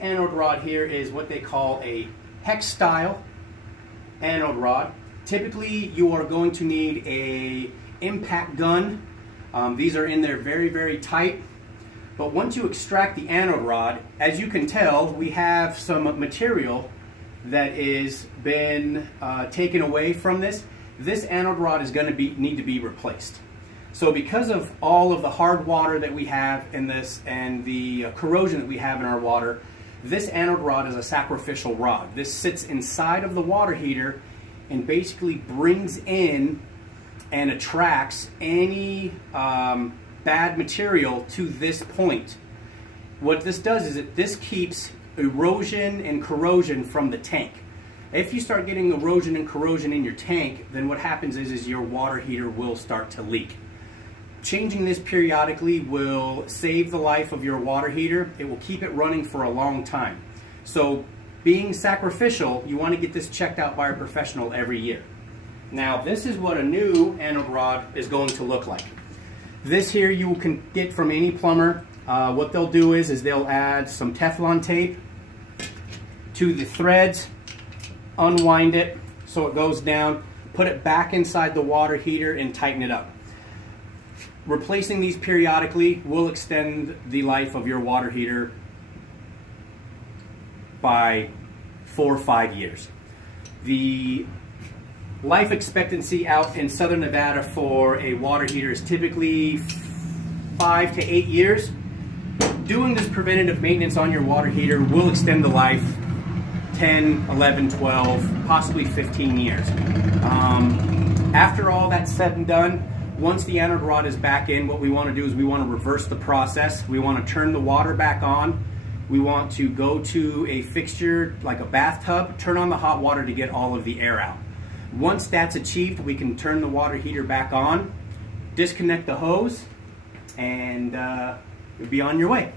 Anode rod here is what they call a hex style anode rod. Typically you are going to need a impact gun. These are in there very, very tight. But once you extract the anode rod, as you can tell, we have some material that is been taken away from this. This anode rod is going to need to be replaced. So because of all of the hard water that we have in this and the corrosion that we have in our water, this anode rod is a sacrificial rod. This sits inside of the water heater and basically brings in and attracts any bad material to this point. What this does is that this keeps erosion and corrosion from the tank. If you start getting erosion and corrosion in your tank, then what happens is your water heater will start to leak. Changing this periodically will save the life of your water heater. It will keep it running for a long time. So being sacrificial, you want to get this checked out by a professional every year. Now this is what a new anode rod is going to look like. This here you can get from any plumber. What they'll do is they'll add some Teflon tape to the threads, unwind it so it goes down, put it back inside the water heater and tighten it up. Replacing these periodically will extend the life of your water heater by 4 or 5 years. The life expectancy out in southern Nevada for a water heater is typically 5 to 8 years. Doing this preventative maintenance on your water heater will extend the life 10, 11, 12, possibly 15 years. After all that's said and done, once the anode rod is back in, what we want to do is we want to reverse the process. We want to turn the water back on. We want to go to a fixture like a bathtub, turn on the hot water to get all of the air out. Once that's achieved, we can turn the water heater back on, disconnect the hose, and you'll be on your way.